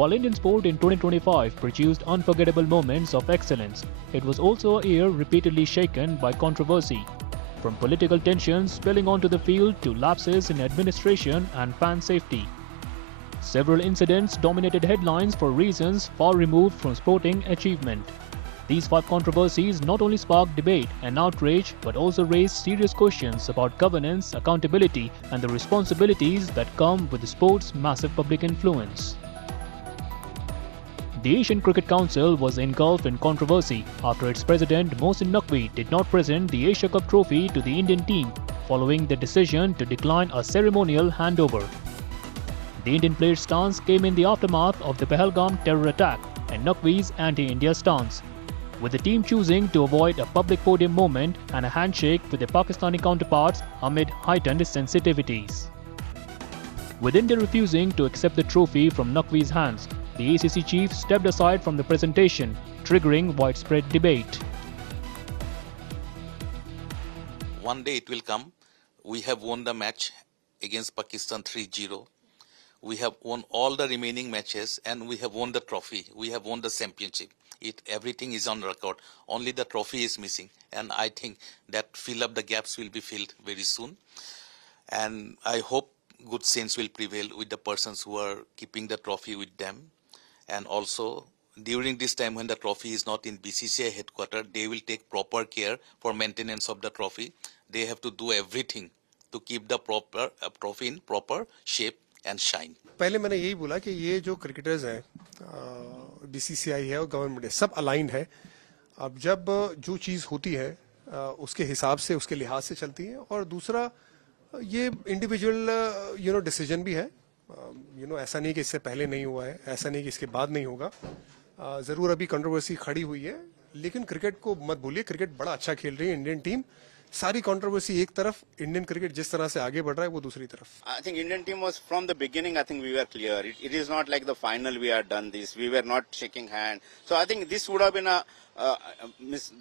While Indian sport in 2025 produced unforgettable moments of excellence, it was also a year repeatedly shaken by controversy. From political tensions spilling onto the field to lapses in administration and fan safety. Several incidents dominated headlines for reasons far removed from sporting achievement. These 5 controversies not only sparked debate and outrage but also raised serious questions about governance, accountability, and the responsibilities that come with the sport's massive public influence. The Asian Cricket Council was engulfed in controversy after its president Mohsin Naqvi did not present the Asia Cup trophy to the Indian team following the decision to decline a ceremonial handover. The Indian players' stance came in the aftermath of the Pahalgam terror attack and Naqvi's anti-India stance, with the team choosing to avoid a public podium moment and a handshake with their Pakistani counterparts amid heightened sensitivities. With India refusing to accept the trophy from Naqvi's hands, the ACC chief stepped aside from the presentation, triggering widespread debate. One day it will come. We have won the match against Pakistan 3-0. We have won all the remaining matches and we have won the trophy. We have won the championship. Everything is on record. Only the trophy is missing. And I think that fill up the gaps will be filled very soon. And I hope good sense will prevail with the persons who are keeping the trophy with them. And also, during this time when the trophy is not in BCCI headquarters, they will take proper care for maintenance of the trophy. They have to do everything to keep the trophy in proper shape and shine. पहले मैंने यही बोला कि ये जो cricketers हैं, BCCI है और गवर्नमेंट है, सब अलाइन है. अब जब जो चीज़ होती है उसके हिसाब से, उसके लिहाज से चलती है. और दूसरा ये इंडिविजुअल डिसीजन भी है. ऐसा नहीं कि इससे पहले नहीं हुआ है, ऐसा नहीं कि इसके बाद नहीं होगा. ज़रूर अभी कंट्रोवर्सी खड़ी हुई है, लेकिन क्रिकेट को मत भूलिए, क्रिकेट बड़ा अच्छा खेल रही है इंडियन टीम. सारी कंट्रोवर्सी एक तरफ, इंडियन क्रिकेट जिस तरह से आगे बढ़ रहा है वो दूसरी तरफ. I think Indian team was from the beginning. I think we were clear. It is not like the final we had done this. We were not shaking hand. So I think this would have been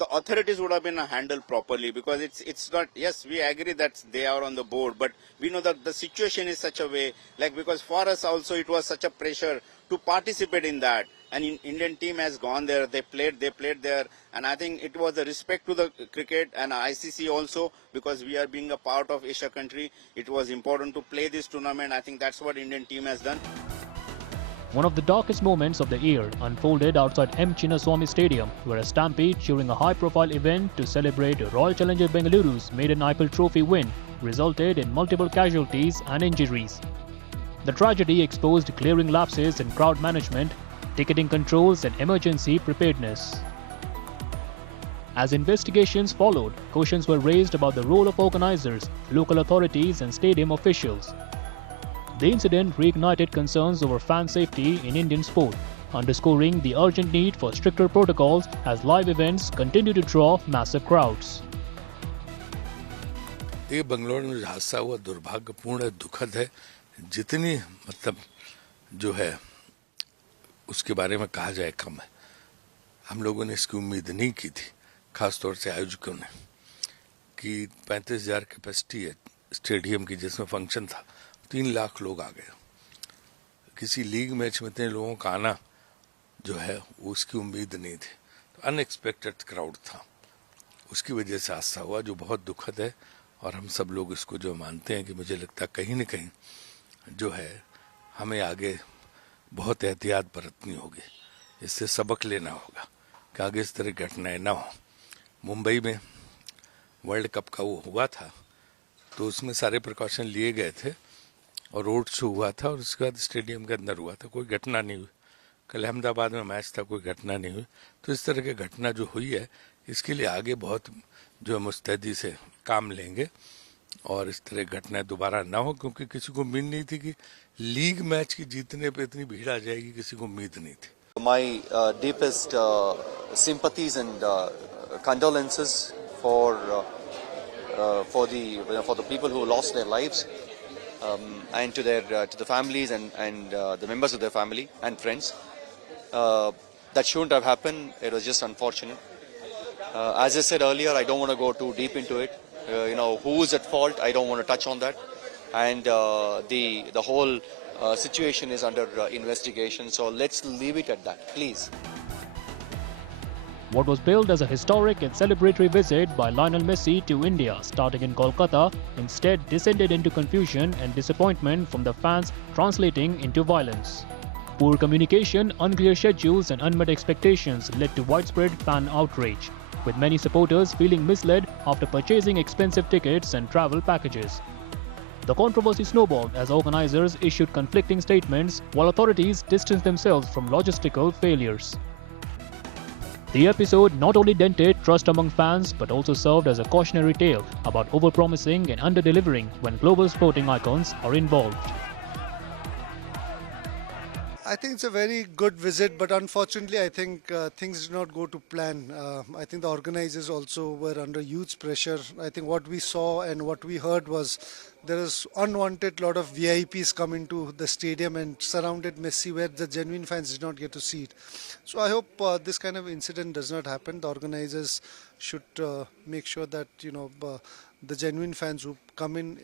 the authorities would have been handled properly, because it's not. Yes, we agree that they are on the board, but we know that the situation is such a way, because for us also it was such a pressure to participate in that. And Indian team has gone there. They played there, and I think it was the respect to the cricket and ICC also, because we are being a part of Asia country. It was important to play this tournament. I think that's what Indian team has done. One of the darkest moments of the year unfolded outside M. Chinnaswamy Stadium, where a stampede during a high-profile event to celebrate Royal Challengers Bengaluru's maiden IPL trophy win resulted in multiple casualties and injuries. The tragedy exposed glaring lapses in crowd management, ticketing controls and emergency preparedness. As investigations followed, questions were raised about the role of organizers, local authorities and stadium officials. The incident reignited concerns over fan safety in Indian sport, underscoring the urgent need for stricter protocols as live events continue to draw massive crowds. ये बंगलौर में हादसा हुआ दुर्भाग्यपूर्ण है, दुखद है. जितनी जो है उसके बारे में कहा जाए कम है. हम लोगों ने इसकी उम्मीद नहीं की थी, खासतौर से आयोजकों ने, कि 35,000 कैपेसिटी है स्टेडियम की, जिसमें फंक्शन था. 3 लाख लोग आ गए. किसी लीग मैच में इतने लोगों का आना जो है उसकी उम्मीद नहीं थी. तो अनएक्सपेक्टेड क्राउड था, उसकी वजह से हादसा हुआ, जो बहुत दुखद है. और हम सब लोग इसको जो मानते हैं कि मुझे लगता है कहीं न कहीं जो है हमें आगे बहुत एहतियात बरतनी होगी. इससे सबक लेना होगा कि आगे इस तरह घटनाएं ना हो. मुंबई में वर्ल्ड कप का वो हुआ था, तो उसमें सारे प्रिकॉशन लिए गए थे और रोड शो हुआ था, और उसके बाद स्टेडियम के अंदर हुआ था, कोई घटना नहीं हुई. कल अहमदाबाद में मैच था, कोई घटना नहीं हुई. तो इस तरह की घटना जो हुई है, इसके लिए आगे बहुत जो मुस्तैदी से काम लेंगे और इस तरह घटनाएं दोबारा ना हो, क्योंकि किसी को उम्मीद नहीं थी कि लीग मैच की जीतने पे इतनी भीड़ आ जाएगी, किसी को उम्मीद नहीं थी. My deepest sympathies and condolences for the people who lost their lives, and to the families and the members of their family and friends. That shouldn't have happened. It was just unfortunate. As I said earlier, I don't want to go too deep into it. Who is at fault? I don't want to touch on that. And the whole situation is under investigation. So let's leave it at that, please. What was billed as a historic and celebratory visit by Lionel Messi to India starting in Kolkata instead descended into confusion and disappointment from the fans, translating into violence. Poor communication, unclear schedules and unmet expectations led to widespread fan outrage, with many supporters feeling misled after purchasing expensive tickets and travel packages. The controversy snowballed as organizers issued conflicting statements while authorities distanced themselves from logistical failures. The episode not only dented trust among fans but also served as a cautionary tale about overpromising and underdelivering when global sporting icons are involved. I think it's a very good visit, but unfortunately I think things did not go to plan. I think the organizers also were under huge pressure. I think what we saw and what we heard was there is unwanted lot of VIPs come into the stadium and surrounded Messi where the genuine fans did not get to see it. So I hope this kind of incident does not happen. The organizers should make sure that the genuine fans who come in,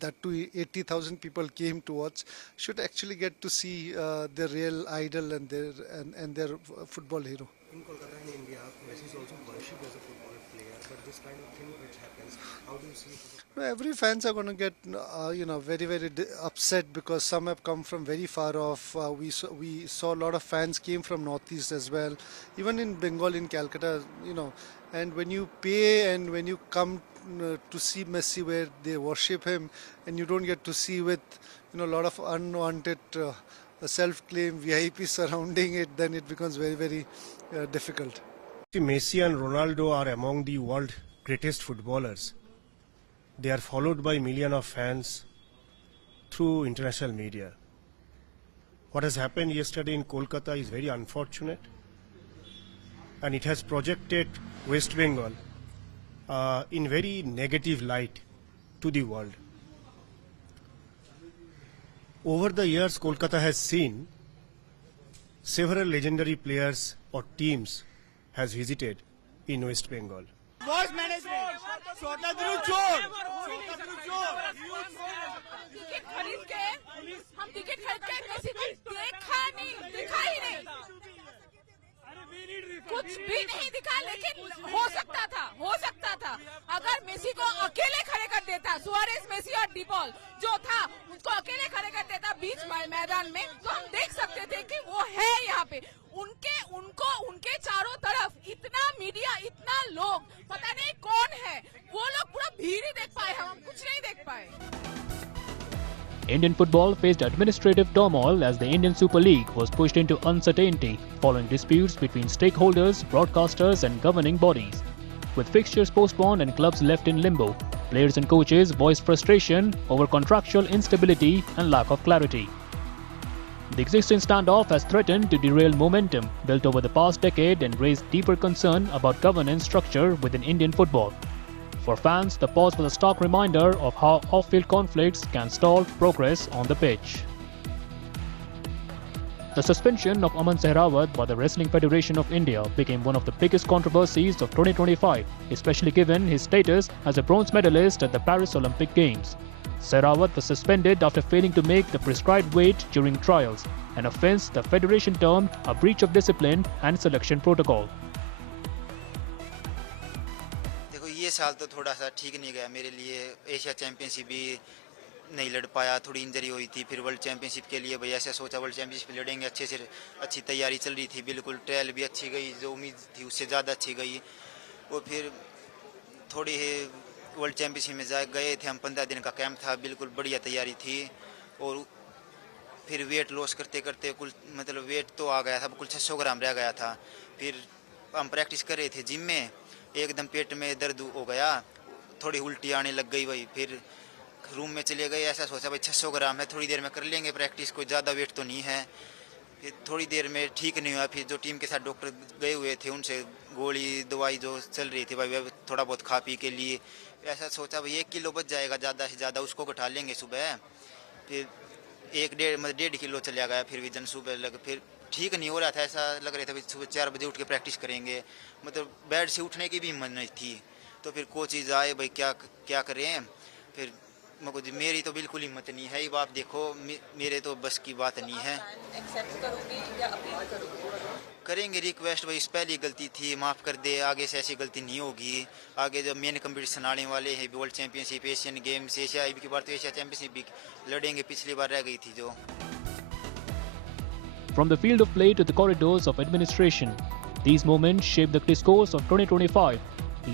that too 80,000 people came to watch, should actually get to see their real idol and their football hero. In Kolkata and India, Messi is also worshipped as a football player, but this kind of thing which happens, how do you see it? Every fans are going to get, very, very upset because some have come from very far off. We saw a lot of fans came from Northeast as well, even in Bengal, in Calcutta, and when you pay and when you come to see Messi where they worship him and you don't get to see with, a lot of unwanted self-claim VIP surrounding it, then it becomes very, very difficult. Messi and Ronaldo are among the world's greatest footballers. They are followed by millions of fans through international media. What has happened yesterday in Kolkata is very unfortunate, and it has projected West Bengal in very negative light to the world. Over the years, Kolkata has seen several legendary players or teams has visited in West Bengal. Voice management. Ticket खरीद के Messi को देखा नहीं, दिखा ही नहीं, कुछ भी नहीं दिखा, लेकिन हो सकता था अगर मेसी को अकेले खड़े कर देता, सुआरेस, मेसी और डिपॉल जो था उसको अकेले खड़े कर देता बीच मैदान में, तो हम देख सकते थे कि वो है यहाँ पे। उनके चारों तरफ इतना मीडिया, इतना लोग, पता नहीं कौन है, वो लोग पूरा भीड़ ही देख पाए, हम कुछ नहीं देख पाए। Indian football faced administrative turmoil as the Indian Super League was pushed into uncertainty following disputes between stakeholders, broadcasters and governing bodies. With fixtures postponed and clubs left in limbo, players and coaches voiced frustration over contractual instability and lack of clarity. The existing standoff has threatened to derail momentum built over the past decade and raised deeper concern about governance structure within Indian football. For fans, the pause was a stark reminder of how off-field conflicts can stall progress on the pitch. The suspension of Aman Sehrawat by the Wrestling Federation of India became one of the biggest controversies of 2025, especially given his status as a bronze medalist at the Paris Olympic Games. Sehrawat was suspended after failing to make the prescribed weight during trials, an offence the federation termed a breach of discipline and selection protocol. ये साल तो थोड़ा सा ठीक नहीं गया मेरे लिए। एशिया चैंपियनशिप भी नहीं लड़ पाया, थोड़ी इंजरी हुई थी। फिर वर्ल्ड चैंपियनशिप के लिए भाई ऐसा सोचा वर्ल्ड चैंपियनशिप लड़ेंगे, अच्छे से अच्छी तैयारी चल रही थी, बिल्कुल ट्रायल भी अच्छी गई, जो उम्मीद थी उससे ज़्यादा अच्छी गई। और फिर थोड़ी वर्ल्ड चैंपियनशिप में गए थे हम, 15 दिन का कैंप था, बिल्कुल बढ़िया तैयारी थी। और फिर वेट लॉस करते करते कुल वेट तो आ गया था, कुल 600 ग्राम रह गया था। फिर हम प्रैक्टिस कर रहे थे जिम में, एकदम पेट में दर्द हो गया, थोड़ी उल्टी आने लग गई भाई। फिर रूम में चले गए, ऐसा सोचा भाई 600 ग्राम है, थोड़ी देर में कर लेंगे प्रैक्टिस, कोई ज़्यादा वेट तो नहीं है। फिर थोड़ी देर में ठीक नहीं हुआ, फिर जो टीम के साथ डॉक्टर गए हुए थे उनसे गोली दवाई जो चल रही थी भाई थोड़ा बहुत खा पी के लिए, ऐसा सोचा भाई 1 किलो बच जाएगा ज़्यादा से ज़्यादा, उसको घटा लेंगे सुबह। फिर 1.5 किलो चला गया फिर विजन सुबह लग, फिर ठीक नहीं हो रहा था, ऐसा लग रहा था सुबह 4 बजे उठ के प्रैक्टिस करेंगे, बेड से उठने की भी हिम्मत नहीं थी। तो फिर कोचेज आए भाई क्या करें, फिर मेरे को मेरी तो बिल्कुल हिम्मत नहीं है। अब आप देखो मेरे तो बस की बात नहीं है। एक्सेप्ट करोगे या अपील करोगे? करेंगे रिक्वेस्ट, भाई इस पहली गलती थी, माफ़ कर दे, आगे से ऐसी गलती नहीं होगी। आगे जब मेन कंपटीशन आने वाले हैं, world championship, Asian games, Asia की बार तो एशिया चैंपियनशिप भी लड़ेंगे, पिछली बार रह गई थी जो। From the field of play to the corridors of administration, these moments shape the discourse of 2025,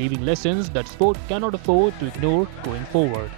leaving lessons that sport cannot afford to ignore going forward.